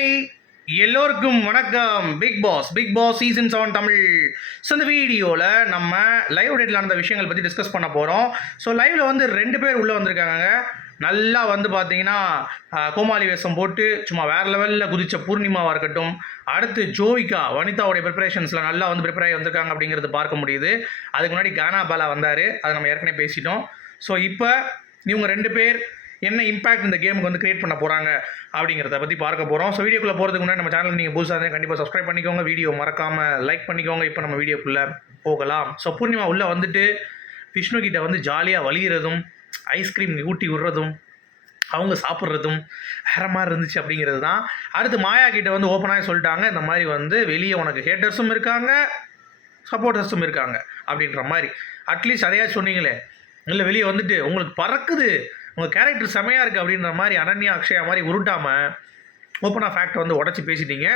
Hi, எல்லோருக்கும் வணக்கம். Bigg Boss season 7 Tamil. So இந்த வீடியோவில் நம்ம லைவ் டேட்டில் நடந்த விஷயங்கள் பற்றி டிஸ்கஸ் பண்ண போகிறோம். ஸோ லைவில் வந்து 2 பேர் உள்ளே வந்திருக்காங்க. நல்லா வந்து பார்த்தீங்கன்னா கோமாளி வேஷம் போட்டு சும்மா வேறு லெவலில் குதிச்ச பூர்ணிமாவாக இருக்கட்டும், அடுத்து ஜோவிகா வனிதாவுடைய ப்ரிப்பரேஷன்ஸில் நல்லா வந்து ப்ரிப்பேர் ஆகி வந்திருக்காங்க அப்படிங்கிறது பார்க்க முடியுது. அதுக்கு முன்னாடி கானா பாலா வந்தார், அதை நம்ம ஏற்கனவே பேசிட்டோம். ஸோ இப்போ இவங்க 2 பேர் என்ன இம்பாக்ட் இந்த கேமுக்கு வந்து கிரியேட் பண்ண போகிறாங்க அப்படிங்கிறத பற்றி பார்க்க போகிறோம். ஸோ வீடியோக்குள்ளே போகிறதுக்கு முன்னாடி நம்ம சேனல் நீங்கள் புதுசாக இருந்தால் கண்டிப்பாக சப்ஸ்கிரைப் பண்ணிக்கோங்க, வீடியோ மறக்காமல் லைக் பண்ணிக்கோங்க. இப்போ நம்ம வீடியோக்குள்ளே போகலாம். ஸோ பூர்ணிமா உள்ளே வந்துட்டு விஷ்ணு கிட்ட வந்து ஜாலியாக வலிகிறதும் ஐஸ்கிரீம் ஊட்டி விடுறதும் அவங்க சாப்பிட்றதும் வேற மாதிரி இருந்துச்சு அப்படிங்கிறது தான். அடுத்து மாயா கிட்ட வந்து ஓப்பனாக சொல்லிட்டாங்க, இந்த மாதிரி வந்து வெளியே உனக்கு ஹேட்டர்ஸும் இருக்காங்க சப்போர்ட்டர்ஸும் இருக்காங்க அப்படின்ற மாதிரி. அட்லீஸ்ட் அதையா சொன்னீங்களே, இல்லை வெளியே வந்துட்டு உங்களுக்கு பறக்குது, உங்கள் கேரக்டர் செமையாக இருக்குது அப்படின்ற மாதிரி அனன்யா அக்ஷயா மாதிரி உருட்டாமல் ஓப்பனாக ஃபேக்ட் வந்து உடச்சி பேசிட்டீங்க.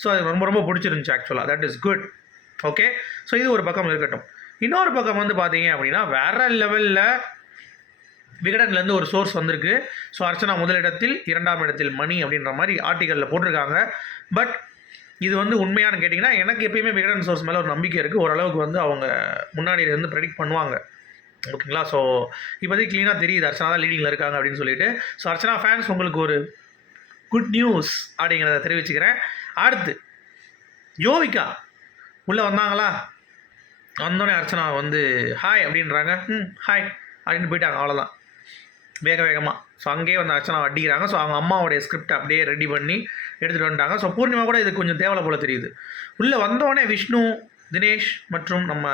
ஸோ அது ரொம்ப ரொம்ப பிடிச்சிருந்துச்சு ஆக்சுவலாக. That is good. Okay, so இது ஒரு பக்கம் இருக்கட்டும். இன்னொரு பக்கம் வந்து பார்த்தீங்க அப்படின்னா வேறு லெவலில் விகடன்லேருந்து ஒரு சோர்ஸ் வந்திருக்கு. ஸோ அர்ச்சனா முதலிடத்தில், 2ஆம் இடத்தில் மணி அப்படின்ற மாதிரி ஆர்டிக்கலில் போட்டிருக்காங்க. பட் இது வந்து உண்மையானு கேட்டிங்கன்னா எனக்கு எப்பயுமே விகடன் சோர்ஸ் மேலே ஒரு நம்பிக்கை இருக்குது. ஓரளவுக்கு வந்து அவங்க முன்னாடியிலேருந்து ப்ரெடிக்ட் பண்ணுவாங்க. ஓகேங்களா? ஸோ இப்போதைக்கு க்ளீனாக தெரியுது அர்ச்சனா தான் லீடிங்கில் இருக்காங்க அப்படின்னு சொல்லிட்டு. ஸோ அர்ச்சனா ஃபேன்ஸ் உங்களுக்கு ஒரு குட் நியூஸ் அப்படிங்கிறத தெரிவிச்சுக்கிறேன். அடுத்து யோவிகா உள்ளே வந்தாங்களா, வந்தோடனே அர்ச்சனா வந்து ஹாய் அப்படின்றாங்க. ஹாய் அப்படின்னு போயிட்டாங்க, அவ்வளோதான், வேகமாக. ஸோ அங்கேயே வந்து அர்ச்சனா அடிக்கிறாங்க. ஸோ அவங்க அம்மாவோடைய ஸ்கிரிப்ட் அப்படியே ரெடி பண்ணி எடுத்துகிட்டு வந்துட்டாங்க. ஸோ பூர்ணிமா கூட இது கொஞ்சம் தேவையில்ல போல் தெரியுது. உள்ளே வந்தோடனே விஷ்ணு, தினேஷ் மற்றும் நம்ம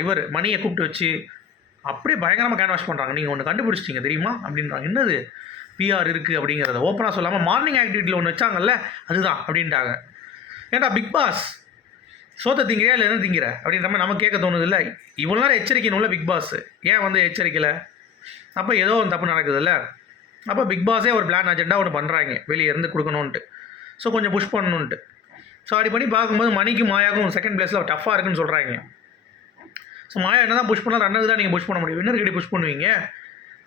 இவர் மணியை கூப்பிட்டு வச்சு அப்படியே பயங்கரமாக கேன் வாஷ் பண்ணுறாங்க. நீங்கள் ஒன்று கண்டுபிடிச்சிட்டிங்க தெரியுமா அப்படின்றாங்க. என்னது பிஆர் இருக்குது அப்படிங்கிறத ஓப்பனாக சொல்லாமல் மார்னிங் ஆக்டிவிட்டியில் ஒன்று வச்சாங்கல்ல அதுதான் அப்படின்ட்டாங்க. ஏன்டா பிக் பாஸ் சோத்தை திங்கிறியா இல்லை என்ன திங்கிற அப்படின்ற மாதிரி நம்ம கேட்க தோணுது. இல்லை இவ்வளோ நேரம் எச்சரிக்கணும்ல பிக் பாஸ், ஏன் வந்து எச்சரிக்கலை? அப்போ ஏதோ ஒரு தப்பு நடக்குதுல்ல. அப்போ பிக் பாஸே ஒரு பிளான் அஜெண்டா ஒன்று பண்ணுறாங்க, வெளியே இருந்து கொடுக்கணுன்ட்டு. ஸோ கொஞ்சம் புஷ் பண்ணணுன்ட்டு. ஸோ அப்படி பண்ணி பார்க்கும்போது மணிக்கும் மாயாவுக்கும் செகண்ட் பிளேஸில் டஃப்பாக இருக்குன்னு சொல்கிறாங்க. ஸோ மாயா என்ன தான் புஷ் பண்ணலாம், ரன்னுக்கு தான் நீங்கள் புஷ் பண்ண முடியும், வின்னர்கிட்ட புஷ் பண்ணுவீங்க.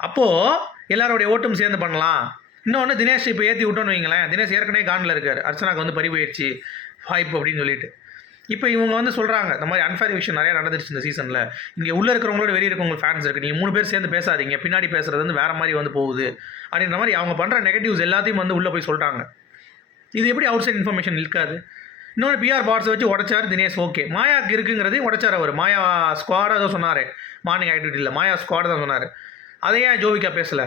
அப்போது எல்லாரோடைய ஓட்டும் சேர்ந்து பண்ணலாம். இன்னொன்று தினேஷ் இப்போ ஏற்றி விட்டோன்னு வைங்களேன், தினேஷ் ஏற்கனவே காண்டில் இருக்கார், அர்ச்சனாக்கு வந்து பறிபோயிடுச்சு வாய்ப்பு அப்படின்னு சொல்லிட்டு. இப்போ இவங்க வந்து சொல்கிறாங்க இந்த மாதிரி அன்ஃபேர் விஷயம் நிறையா நடந்துருச்சு இந்த சீசனில், இங்கே உள்ளே இருக்கிறவங்களோட வெளியே இருக்கவங்க ஃபேன்ஸ் இருக்குது, நீங்கள் 3 பேர் சேர்ந்து பேசாதீங்க, பின்னாடி பேசுகிறது வந்து வேறு மாதிரி வந்து போகுது அப்படின்ற மாதிரி அவங்க பண்ணுற நெகட்டிவ்ஸ் எல்லாத்தையும் வந்து உள்ளே போய் சொல்கிறாங்க. இது எப்படி அவுட் சைட் இன்ஃபர்மேஷன் இருக்காது? இன்னொன்று பிஆர் பாட்ஸை வச்சு உடச்சார் தினேஷ். ஓகே, மாயாவுக்கு இருக்குங்கிறதையும் உடச்சார் அவர். மாயா ஸ்குவாடாக தான் சொன்னார் மார்னிங் ஆக்டிவிட்டியில், மாயா ஸ்குவாட் தான் சொன்னார். அதையே ஜோவிகா பேசலை.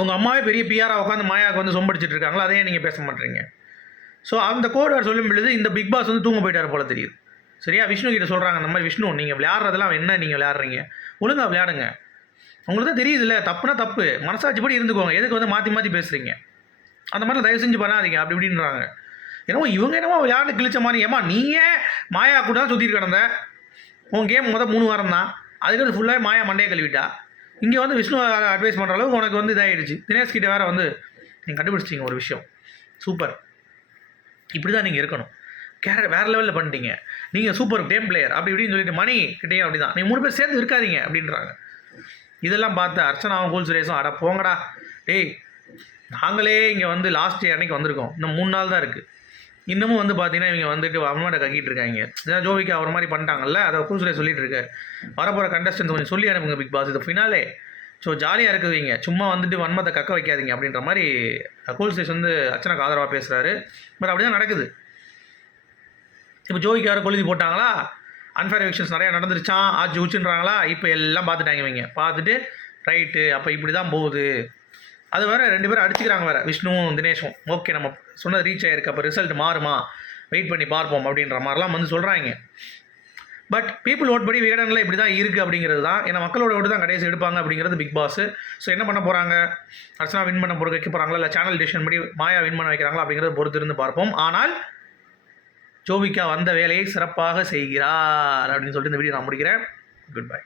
உங்கள் அம்மாவே பெரிய பிஆராக உட்காந்து மாயாவுக்கு வந்து சொம்படிச்சிட்டு இருக்காங்களா, அதையே நீங்கள் பேச மாட்டேறீங்க. ஸோ அந்த கோட் வேறு சொல்லும் பொழுது இந்த பிக் பாஸ் வந்து தூங்க போயிட்டார் போல தெரியுது. சரியா? விஷ்ணு கிட்ட சொல்கிறாங்க இந்த மாதிரி, விஷ்ணு நீங்கள் விளையாடுறதெல்லாம் என்ன நீங்கள் விளையாடுறீங்க, ஒழுங்காக விளையாடுங்க, உங்களுக்கு தான் தெரியுது இல்லை தப்புனா தப்பு, மனசாட்சிப்படி இருந்துக்கோங்க, எதுக்கு வந்து மாற்றி மாற்றி பேசுகிறீங்க, அந்த மாதிரிலாம் தயவு செஞ்சு பண்ணாதீங்க அப்படி இப்படின்றாங்க. என்னமோ இவங்க என்னமோ விளையாண்டு கிழிச்ச மாதிரி. ஏமா நீங்கள் மாயா கூட தான் சுற்றிட்டு கிடந்த, உன் கேம் 3 வாரம் தான், அதுக்கு ஃபுல்லாக மாயா மண்டையை கழுவிட்டா. இங்கே வந்து விஷ்ணு அட்வைஸ் பண்ணுற அளவுக்கு உனக்கு வந்து இதாகிடுச்சு. தினேஷ் கிட்ட வேறு வந்து நீங்கள் கண்டுபிடிச்சிட்டிங்க ஒரு விஷயம், சூப்பர், இப்படி தான் நீங்கள் இருக்கணும், வேறு லெவலில் பண்ணிட்டீங்க, நீங்கள் சூப்பர் கேம் பிளேயர் அப்படி இப்படின்னு சொல்லிட்டு மணி கிட்டேயும் அப்படி தான், நீங்கள் 3 பேர் சேர்ந்து இருக்காதீங்க அப்படின்றாங்க. இதெல்லாம் பார்த்து அர்ச்சனாவும் கோல் சுரேஷும் அட போங்கடா டேய், நாங்களே இங்கே வந்து லாஸ்ட் அன்னைக்கு வந்திருக்கோம், இன்னும் 3 நாள் தான் இருக்குது, இன்னமும் வந்து பார்த்தீங்கன்னா இவங்க வந்துட்டு அம்மாட்ட கக்கிட்டு இருக்காங்க. ஏன்னா ஜோவிகா அவர் மாதிரி பண்ணிட்டாங்கல்ல, அதை கூசுலே சொல்லிட்டு இருக்காரு. வரப்போகிற கண்டஸ்டன்ஸ் கொஞ்சம் சொல்லி அனுப்புங்க பிக் பாஸ், இது ஃபினாலே, ஸோ ஜாலியாக இருக்குதுங்க, சும்மா வந்துட்டு வன்மத்தை கக்க வைக்காதீங்க அப்படின்ற மாதிரி கூல்ஸ்லேஸ் வந்து அர்ச்சனாக்கு ஆதரவாக பேசுகிறாரு. பட் அப்படி தான் நடக்குது. இப்போ ஜோவிகா யாரும் கொழுதி போட்டாங்களா, அன்ஃபேர் எவிக்ஷன்ஸ் நிறையா நடந்துருச்சான், ஆச்சு ஊச்சுன்றாங்களா, இப்போ எல்லாம் பார்த்துட்டாங்க இவங்க. பார்த்துட்டு ரைட்டு அப்போ இப்படி தான் போகுது. அது வேறு 2 பேரும் அடிச்சுக்கிறாங்க வேறு, விஷ்ணுவும் தினேஷும். ஓகே நம்ம சொன்னது ரீச் ஆகிருக்கு, அப்போ ரிசல்ட் மாறுமா, வெயிட் பண்ணி பார்ப்போம் அப்படின்ற மாதிரிலாம் வந்து சொல்கிறாங்க. பட் பீப்புள் ஓட் படி விகடனில் இப்படி தான் இருக்குது அப்படிங்கிறது தான். ஏன்னா மக்களோட ஓட்டு தான் கடைசி எடுப்பாங்க அப்படிங்கிறது பிக் பாஸ். ஸோ என்ன பண்ண போகிறாங்க, அர்ச்சனா வின் பண்ண போகிற வைக்க போகிறாங்களா, இல்லை சேனல் டிசிஷன் படி மாயா வின் பண்ண வைக்கிறாங்களா அப்படிங்கிறது பொறுத்து இருந்து பார்ப்போம். ஆனால் ஜோவிகா வந்த வேலையை சிறப்பாக செய்கிறார் அப்படின்னு சொல்லிட்டு இந்த வீடியோ நான் முடிக்கிறேன். Good bye.